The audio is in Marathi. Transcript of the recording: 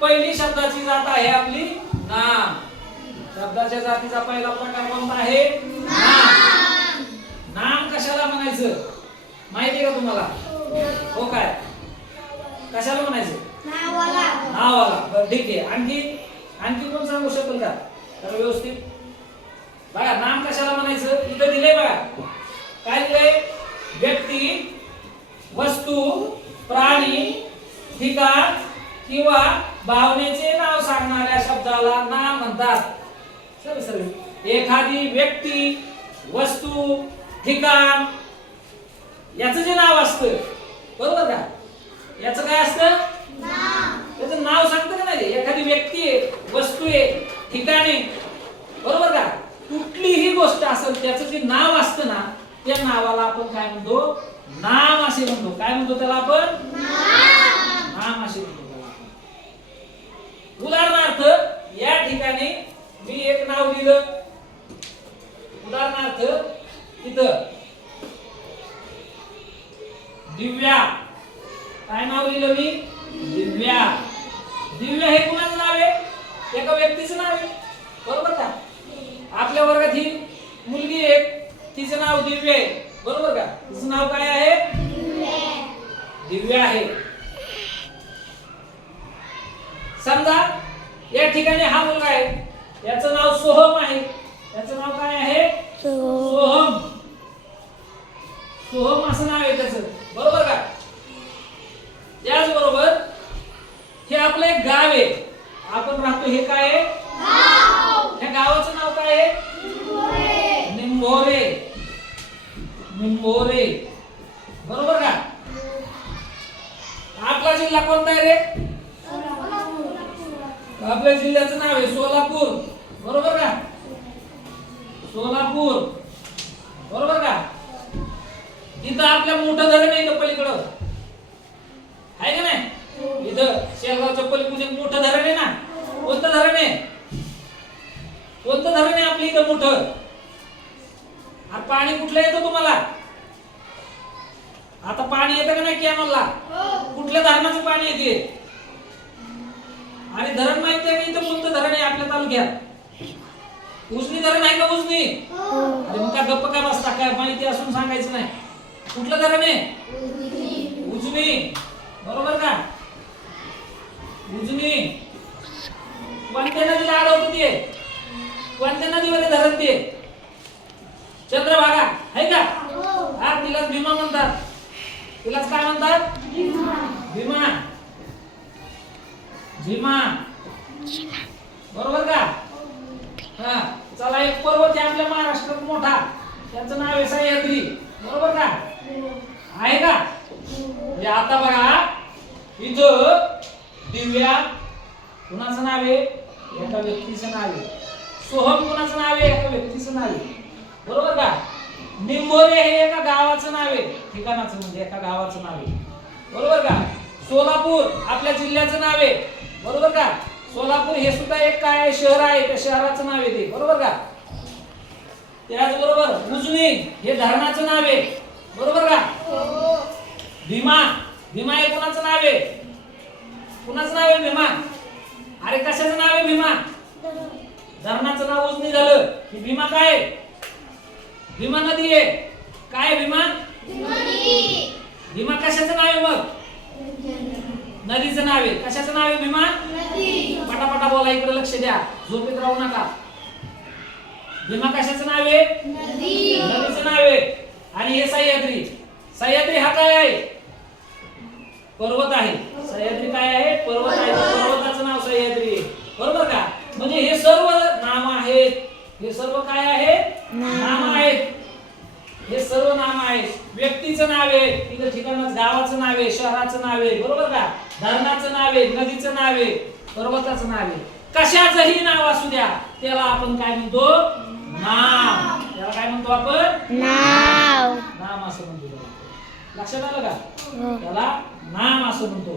पहिली शब्दाची जात आहे आपली नाम. शब्दाच्या जातीचा पहिला प्रकार कोणता आहे? नाम. नाम कशाला म्हणायचं माहिती आहे का तुम्हाला? हो काय? कशाला म्हणायचं? नावाला. नावाला. बरं ठीक आहे. आणखी कोण सांगू शकेल का? तर व्यवस्थित बघा नाम कशाला म्हणायचं इथं दिले बघा. काय दिले? व्यक्ती, वस्तू, प्राणी, ठिकाण किंवा भावनेचे नाव सांगणाऱ्या शब्दाला नाम म्हणतात. सर एखादी व्यक्ती, वस्तू, ठिकाण याचं जे नाव असतं बरोबर का? याचं काय असतं? नाम. त्याचं नाव सांगतं का नाही? एखादी व्यक्ती आहे, वस्तू आहे, ठिकाण आहे बरोबर का? कुठलीही गोष्ट असेल त्याचं जे नाव असतं ना त्या नावाला आपण काय म्हणतो? नाम असे म्हणतो. काय म्हणतो त्याला आपण? नाम असे म्हणतो त्याला आपण. उदाहरणार्थ या ठिकाणी मी एक नाव दिलं. उदाहरणार्थ इथं दिव्या. काय नाव दिलं मी? दिव्या. दिव्या हे कुणाचं नाव आहे? एका व्यक्तीचं नाव आहे बरोबर का? आपल्या वर्गात ही मुलगी आहे, तिचं नाव दिव्या आहे बरोबर का? तिचं नाव काय आहे? दिव्या आहे. समजा या ठिकाणी हा मुलगा आहे, याचं नाव सोहम आहे. त्याचं नाव काय आहे? सोहम. सोहम असं नाव आहे त्याचं बरोबर का? त्याचबरोबर हे आपलं एक गाव आहे, आपण राहतो. हे काय आहे? गाव. या गावाचं नाव काय आहे? निंभोरे. निंभोरे बरोबर का? आपला जिल्हा कोणता आहे रे? आपल्या जिल्ह्याचं नाव आहे सोलापूर बरोबर का? सोलापूर बरोबर का? इथं आपल्या मोठं धरण आहे इथं पलीकडं आहे का नाही? इथं शेलगावच्या पलीकडून एक मोठं धरण आहे ना. कोणतं धरण आहे? कोणतं धरण आहे आपल्या इथं मोठं? हा पाणी कुठलं येतं तुम्हाला? आता पाणी येतं का नाही कॅनलला? कुठल्या धरणाचं पाणी येते? आणि धरण माहिती आहे का इथं कोणतं धरण आहे आपल्या तालुक्यात? उजनी धरण आहे का? उजनी. अरे मग काय गप्प काय बसता? काय माहिती असून सांगायचं नाही? कुठलं धरण आहे? उजनी बरोबर का? उजनी. कोणत्या नदीला आडवतं ते? कोणत्या नदीवर धरण ते? चंद्रभागा आहे का? हा तिलाच भीमा म्हणतात. तिलाच काय म्हणतात? भीमा. भीमा बरोबर का? हा चला एक पर्वत आहे आपल्या महाराष्ट्रात मोठा, त्याचं नाव आहे सह्याद्री बरोबर का? आहे का? म्हणजे आता बघा इथं दिव्या कुणाचं नाव आहे? एका व्यक्तीचं नाव आहे. सोहम कुणाचं नाव आहे? एका व्यक्तीचं नाव आहे बरोबर का? निंभोरे हे एका गावाचं नाव आहे, ठिकाणाचं म्हणजे एका गावाचं नाव आहे बरोबर का? सोलापूर आपल्या जिल्ह्याचं नाव आहे बरोबर का? सोलापूर हे सुद्धा एक काय शहर आहे, त्या शहराचं नाव आहे ते बरोबर का? त्याचबरोबर उजनी हे धरणाचं नाव आहे बरोबर का? भीमा. भीमा हे कुणाचं नाव आहे? कुणाचं नाव आहे भीमा? अरे कशाचं नाव आहे भीमा? धरणाचं नाव उजनी झालं की भीमा काय आहे? भीमा नदी आहे. काय भीमा? भीमा कशाचं नाव आहे मग? नदीचं नाव आहे. कशाचं नाव आहे भीमा? पटापटा बोला, इकडे लक्ष द्या, झोपेत राहू नका. भीमा कशाचं नाव आहे? नदीचं नाव आहे. आणि हे सह्याद्री. सह्याद्री हा काय आहे? पर्वत आहे. सह्याद्री काय आहे? पर्वत आहे. पर्वताचं नाव सह्याद्री आहे बरोबर का? म्हणजे हे सर्व नाम आहेत. हे सर्व काय आहे? नाम आहेत. हे सर्व नाम आहेत. व्यक्तीचं नाव आहे, इथं ठिकाणाचं गावाचं नाव आहे, शहराचं नाव आहे बरोबर का? धरणाचं नाव आहे, नदीचं नाव आहे, पर्वताचं नाव आहे. कशाचंही नाव असू द्या त्याला आपण काय म्हणतो? नाम. त्याला काय म्हणतो आपण? नाम असं म्हणतो. लक्षात आलं का? त्याला नाम असं म्हणतो.